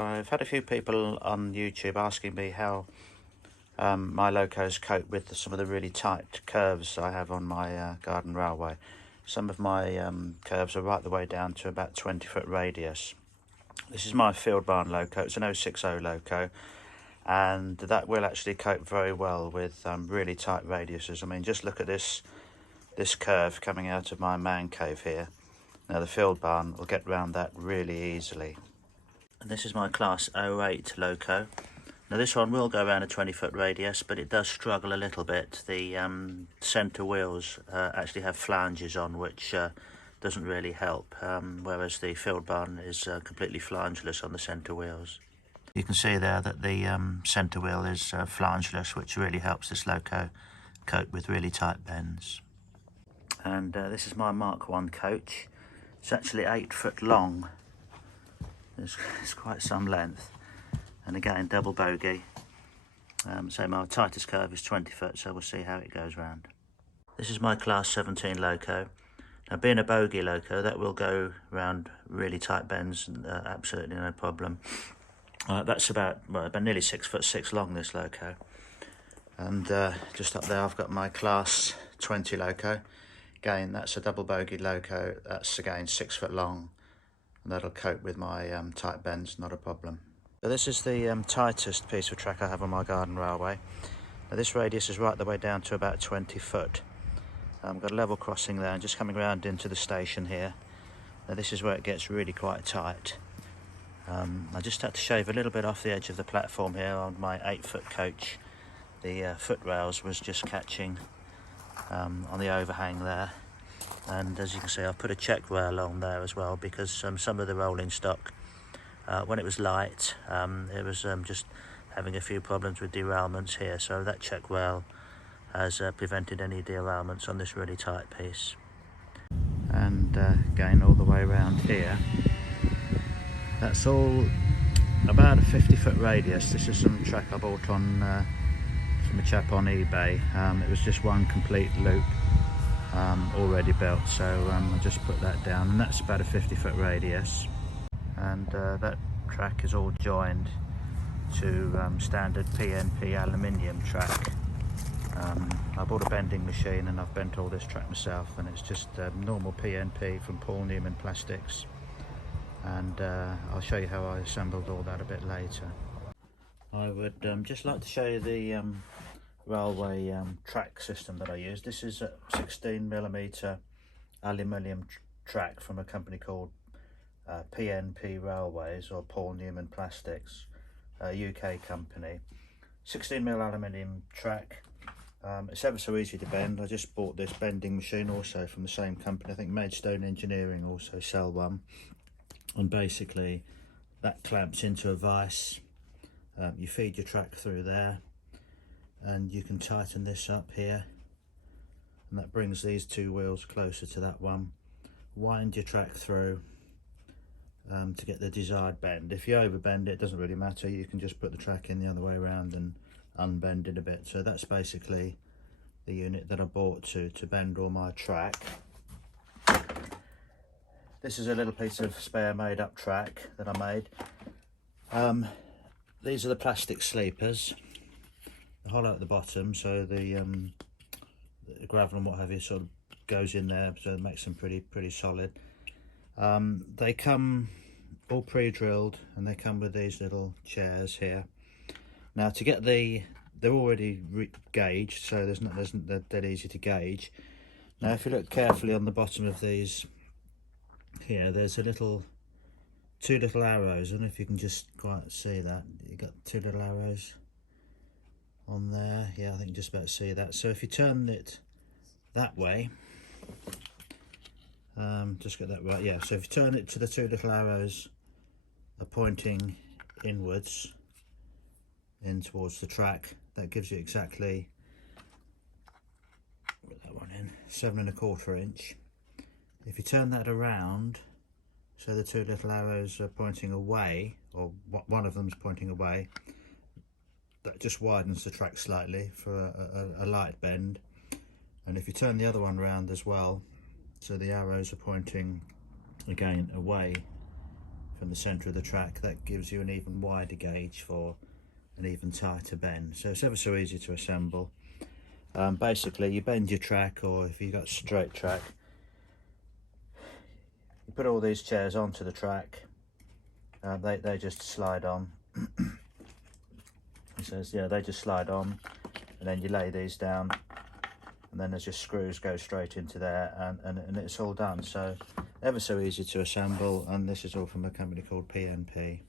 I've had a few people on YouTube asking me how my locos cope with some of the really tight curves I have on my garden railway. Some of my curves are right the way down to about 20-foot radius. This is my field barn loco. It's an 060 loco, and that will actually cope very well with really tight radiuses. I mean, just look at this curve coming out of my man cave here. Now the field barn will get round that really easily. And this is my class 08 loco. Now this one will go around a 20-foot radius, but it does struggle a little bit. The centre wheels actually have flanges on, which doesn't really help, whereas the field barn is completely flangeless on the centre wheels. You can see there that the centre wheel is flangeless, which really helps this loco cope with really tight bends. And this is my Mark 1 coach. It's actually 8 foot long. It's quite some length, and again double bogey. So my tightest curve is 20 foot, so we'll see how it goes round. This is my class 17 loco. Now being a bogey loco, that will go round really tight bends, absolutely no problem. That's about nearly 6'6" long, this loco. And just up there I've got my class 20 loco. Again, that's a double bogey loco. That's again 6 foot long. And that'll cope with my tight bends, not a problem. So this is the tightest piece of track I have on my garden railway. Now this radius is right the way down to about 20 foot. Got a level crossing there and just coming around into the station here. Now this is where it gets really quite tight. I just had to shave a little bit off the edge of the platform here on my 8-foot coach. The foot rails was just catching on the overhang there. And as you can see, I've put a check rail on there as well, because some of the rolling stock, when it was light, it was just having a few problems with derailments here, so that check rail has prevented any derailments on this really tight piece. And again, all the way around here, that's all about a 50-foot radius. This is some track I bought on from a chap on eBay. It was just one complete loop already built, so I just put that down, and that's about a 50-foot radius. And that track is all joined to standard PNP aluminium track. I bought a bending machine and I've bent all this track myself, and it's just normal PNP from Paul Newman Plastics. And I'll show you how I assembled all that a bit later. I would just like to show you the railway track system that I use. This is a 16mm aluminium track from a company called PNP Railways, or Paul Newman Plastics, a UK company. 16mm aluminium track. It's ever so easy to bend. I just bought this bending machine also from the same company. I think Maidstone Engineering also sell one. And basically that clamps into a vise. You feed your track through there, and you can tighten this up here, and that brings these two wheels closer to that one. Wind your track through to get the desired bend. If you overbend it, doesn't really matter. You can just put the track in the other way around and unbend it a bit. So that's basically the unit that I bought to bend all my track. This is a little piece of spare made up track that I made. These are the plastic sleepers. The hollow at the bottom, so the gravel and what have you sort of goes in there, so it makes them pretty solid. They come all pre-drilled, and they come with these little chairs here. Now to get they're already gauged, so they're dead easy to gauge. Now if you look carefully on the bottom of these here, there's two little arrows. I don't know if you can just quite see that. You got two little arrows on there. Yeah, I think you just about see that. So if you turn it that way, just get that right. Yeah, so if you turn it to the two little arrows are pointing inwards in towards the track, that gives you exactly, put that one in, 7¼ inch. If you turn that around, so the two little arrows are pointing away, or one of them's pointing away, that just widens the track slightly for a light bend. And if you turn the other one around as well, so the arrows are pointing again away from the centre of the track. That gives you an even wider gauge for an even tighter bend. So it's ever so easy to assemble. Basically, you bend your track, or if you've got straight track, you put all these chairs onto the track. They just slide on. It says, yeah, they just slide on, and then you lay these down, and then there's just screws go straight into there, and it's all done. So ever so easy to assemble, and this is all from a company called PNP.